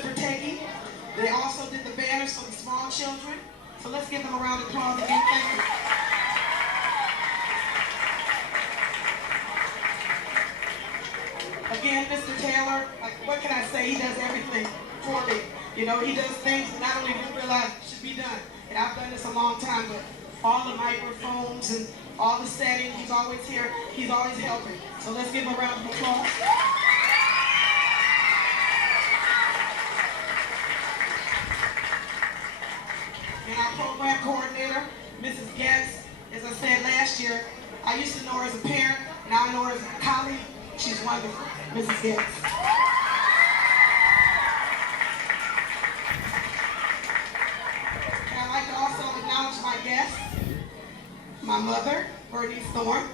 Peggy. They also did the banners for the small children. So let's give them a round of applause again. Thank you. Again, Mr. Taylor, like, what can I say? He does everything for me. You know, he does things that not only we realize should be done, and I've done this a long time, but all the microphones and all the setting, he's always here. He's always helping. So let's give him a round of applause. And our program coordinator, Mrs. Getz, as I said last year, I used to know her as a parent, now I know her as a colleague. She's wonderful, Mrs. Getz. And I'd like to also acknowledge my guests, my mother, Bernice Thorne.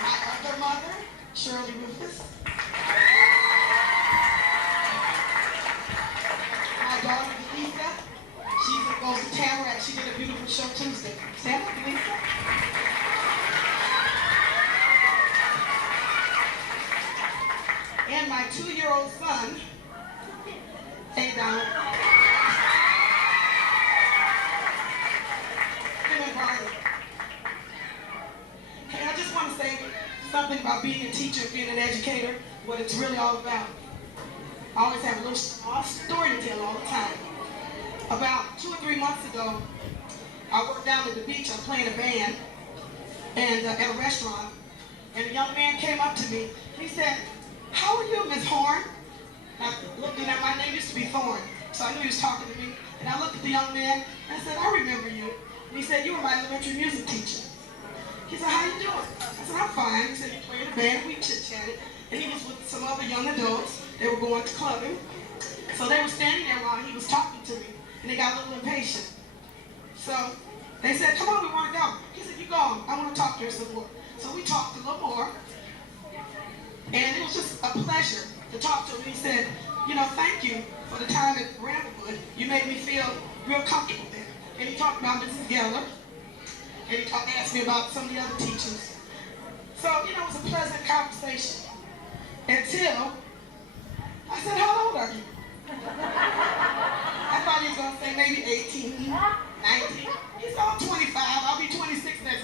My other mother, Shirley Rufus. My daughter, Lisa. She goes to Tamarack. She did a beautiful show Tuesday. Stand up, Lisa. And my 2-year-old son, hey, Donald. Him and Barney. Hey, I just want to say something about being a teacher, being an educator, what it's really all about. I always have a little story to tell all the time. About 2 or 3 months ago, I worked down at the beach. I'm playing a band and at a restaurant, and a young man came up to me. He said, "How are you, Miss Horn?" And I looked at him. My name used to be Thorne, so I knew he was talking to me. And I looked at the young man and I said, "I remember you." And he said, "You were my elementary music teacher." He said, "How you doing?" I said, "I'm fine." He said, "You played a band." We chit-chatted, and he was with some other young adults. They were going to clubbing, so they were standing there while he was talking to me. And they got a little impatient. So they said, "Come on, we want to go." He said, "You go on. I want to talk to her some more." So we talked a little more. And it was just a pleasure to talk to him. He said, "You know, thank you for the time at Bramblewood. You made me feel real comfortable there." And he talked about Mrs. Geller. And he asked me about some of the other teachers. So, you know, it was a pleasant conversation. Until I said, "How old are you?" I thought he was going to say maybe 18, 19. He said, "I'm 25. I'll be 26 next